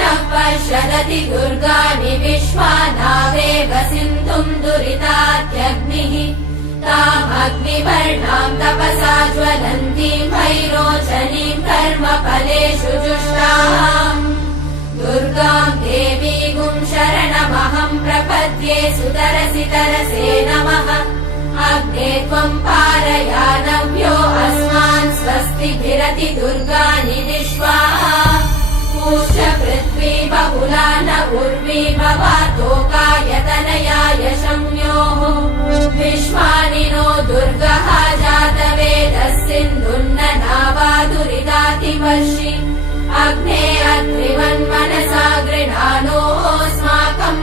नः पश्यदति दुर्गाणि विश्वानावेव सिन्धुम् दुरितात्यग्निः तामग्निवर्णाम् तपसा ज्वलन्तीम् भैरोचनीम् कर्मफलेषु जुष्टाम् दुर्गाम् देवीगुम् शरणमहम् प्रपद्ये सुतरसि तरसे नमः अग्ने त्वम् पारयानव्यो अस्मान् स्वस्तिभिरति दुर्गाणि विश्वा पूष्य पृथ्वी बहुला न उर्वी भवातोकायतनयाय शम्योः विश्वानि नो दुर्गः जातवेदः सिन्धुन्न नावा दुरितातिवर्षि अग्ने अत्रिवन्मनसा गृणानोऽस्माकम्